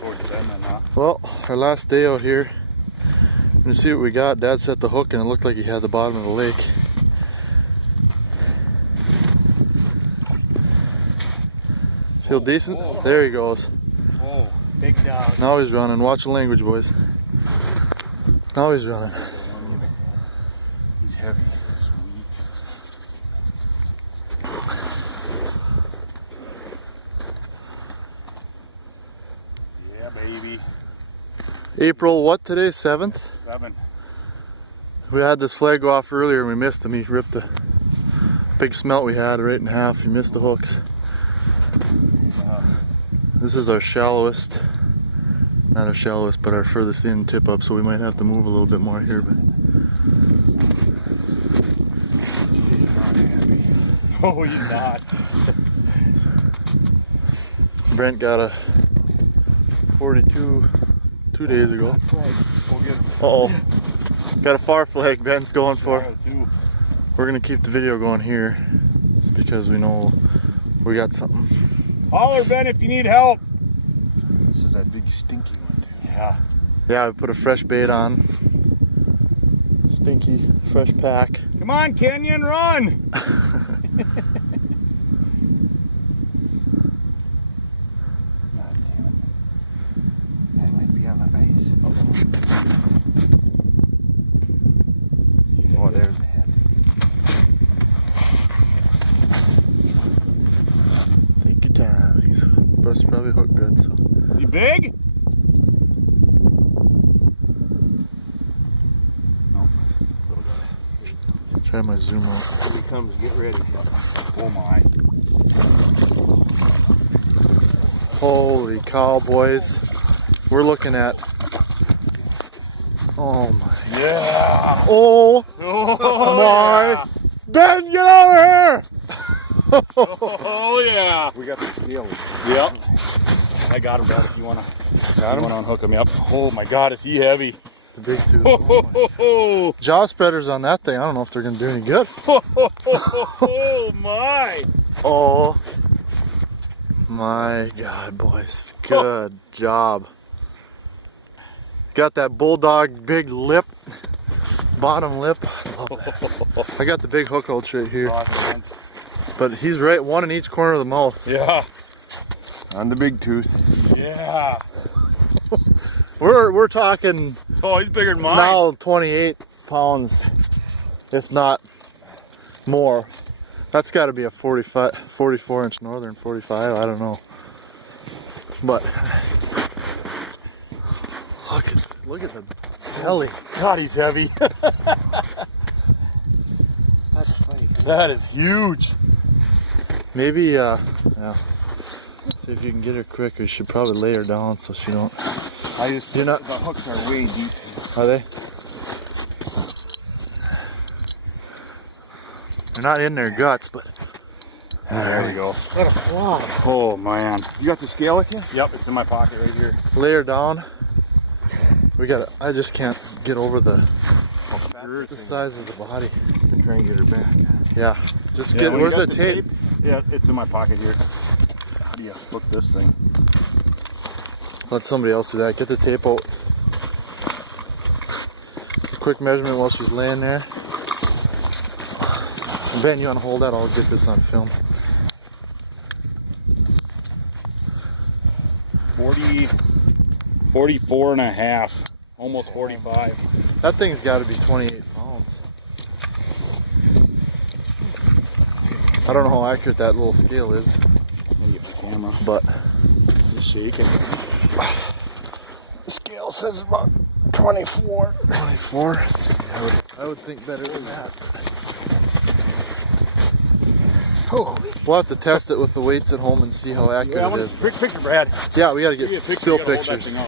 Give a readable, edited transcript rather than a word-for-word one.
towards them and Well, our last day out here. You see what we got. Dad set the hook and it looked like he had the bottom of the lake. Feel decent? Oh. There he goes. Oh, big dog. Now he's running. Watch the language, boys. Now he's running. He's heavy. Sweet. Yeah, baby. April, what today? 7th? 7. We had this flag go off earlier and we missed him. He ripped the big smelt we had right in half. He missed the hooks. This is our shallowest, not our shallowest, but our furthest in tip up, so we might have to move a little bit more here. But Oh, he's not. Brent got a 42 2 days ago. Uh-oh. Got a far flag Ben's going for. We're going to keep the video going here. It's because we know we got something. Holler, Ben, if you need help. This is that big stinky one. Yeah. Yeah, we put a fresh bait on. Stinky, fresh pack. Come on, Kenyon, run. That might be on the ice. Oh, there's the head. Take your time. He's probably hooked good. So. Is he big? No. Try my zoom out. Here he comes. Get ready. Oh my. Holy cow, boys. We're looking at. Oh my. Yeah. Oh, Oh my. Yeah. Ben, get over here! Oh yeah. We got the scale. Yep. I got him, Brad, if you wanna Got him? unhook him. Yep. Oh my god, is he heavy? The big tooth. Oh Jaw spreaders on that thing. I don't know if they're gonna do any good. my. Oh my god, boys. Good job. Got that bulldog big lip, bottom lip. Love that. I got the big hook out right here. But he's right, one in each corner of the mouth. Yeah. On the big tooth. Yeah. We're talking Oh, he's bigger than mine. now 28 pounds, if not more. That's got to be a 44 inch northern 45. I don't know. But look at the belly. God, he's heavy. That's funny. That is huge. Maybe yeah. See if you can get her quick. You should probably lay her down so she don't. You're not. The hooks are way deep. Are they? They're not in their guts, but. There we go. What a flop. Oh man. You got the scale with you? Yep, it's in my pocket right here. Lay her down. We got. I just can't get over the size of the body. I'm trying to get her back. Yeah. Just Yeah, get. when Where's you the got tape? Yeah, it's in my pocket here. How do you hook this thing? Let somebody else do that. Get the tape out. A quick measurement while she's laying there. Ben, you want to hold that? I'll get this on film. 44 and a half. Almost 45. That thing's got to be 28 pounds. I don't know how accurate that little scale is, Let me get the camera. but It's shaking. The scale says about 24. 24? I would think better than that. Oh, We'll have to test it with the weights at home and see how accurate Yeah, I it want is. a quick picture, Brad. Yeah, we got to Give me a get picture, still you gotta hold that pictures. thing